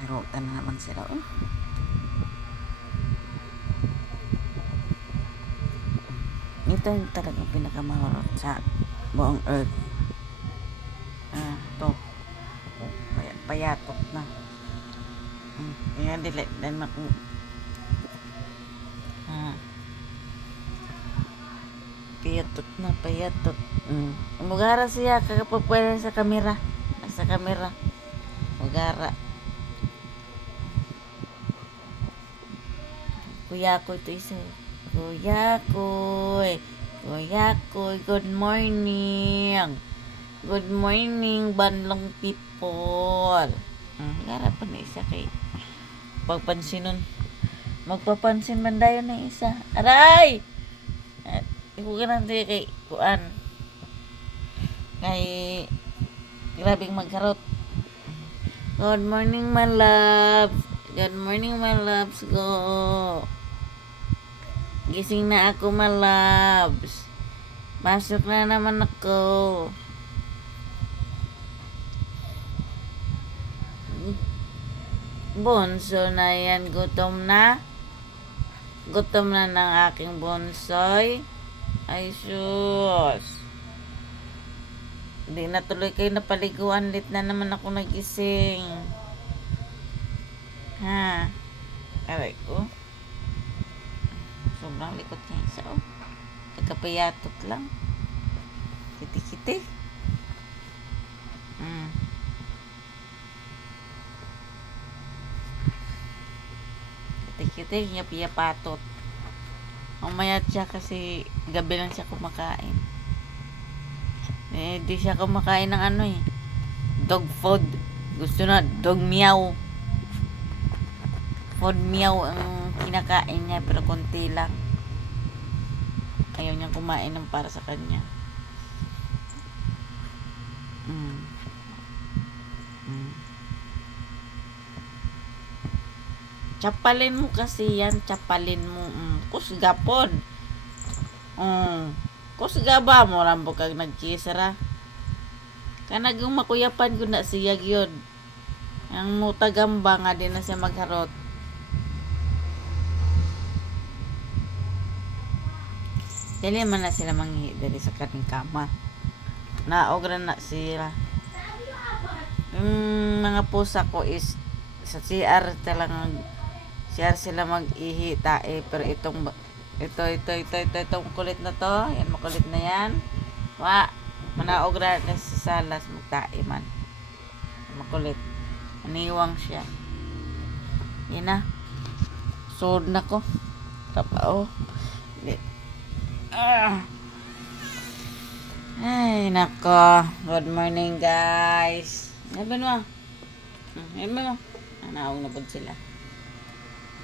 Pero na naman sila. Oh. Ito yung talagang pinakamarot sa buong earth. Ah, to. Pay- payatot na. Hmm. Kaya dili, dan mak... Ah. Payatot na, payatot. Hmm. Umugara siya, kakapagpwede sa kamera. Sa kamera. Umugara. Kuya ko ito isa. Kuya Koy. Kuya Koy, good morning. Good morning, banlong people. Hmm, gara pa na isa kay pagpansin nun. Magpapansin man dayo ng isa. Aray! Eh, Iko ka nang kay kuan. Kay grabing magkarot. Good morning, my loves. Good morning, my loves. Go. Gising na ako, my loves. Pasok na naman ako. Bonso na yan. Gutom na. Gutom na ng aking bonsoy. Ay, sus. Hindi na tuloy kayo napaliguan. Lit na naman ako nagising. Ha? Aray ko. Sobrang likot niya isa, oh. Nagkapayatot lang. Kiti-kiti. Mm. Kiti-kiti, yapi-yapatot. Umayat siya kasi gabi lang siya kumakain. Eh, di siya kumakain ng ano eh. Dog food. Gusto na dog meow. Food meow ang kinakain niya pero konti lang. Ayaw niya kumain ng para sa kanya. Mm. Mm. Chapalin mo kasi yan. Chapalin mo. Mm. Kusgapon. Mm. Kusga ba mo rambo kag nagkisara? Kanagang makuyapan ko na siya gyud. Ang mutagamba nga din na siya magharot. Dili man na sila manghi dali sa kaning kama. Naogra na sila. Yung mga pusa ko is sa CR talagang CR sila mag-ihi tae pero itong ito ito ito ito itong kulit na to yan makulit na yan. Wa manaogra na sa salas magtae man. Makulit. Aniwang siya. Yan na. Sod na ko. Tapao Di- Ah. Ay, nako. Good morning, guys. Ano? Hmm, Ano mo? Nanawag na sila.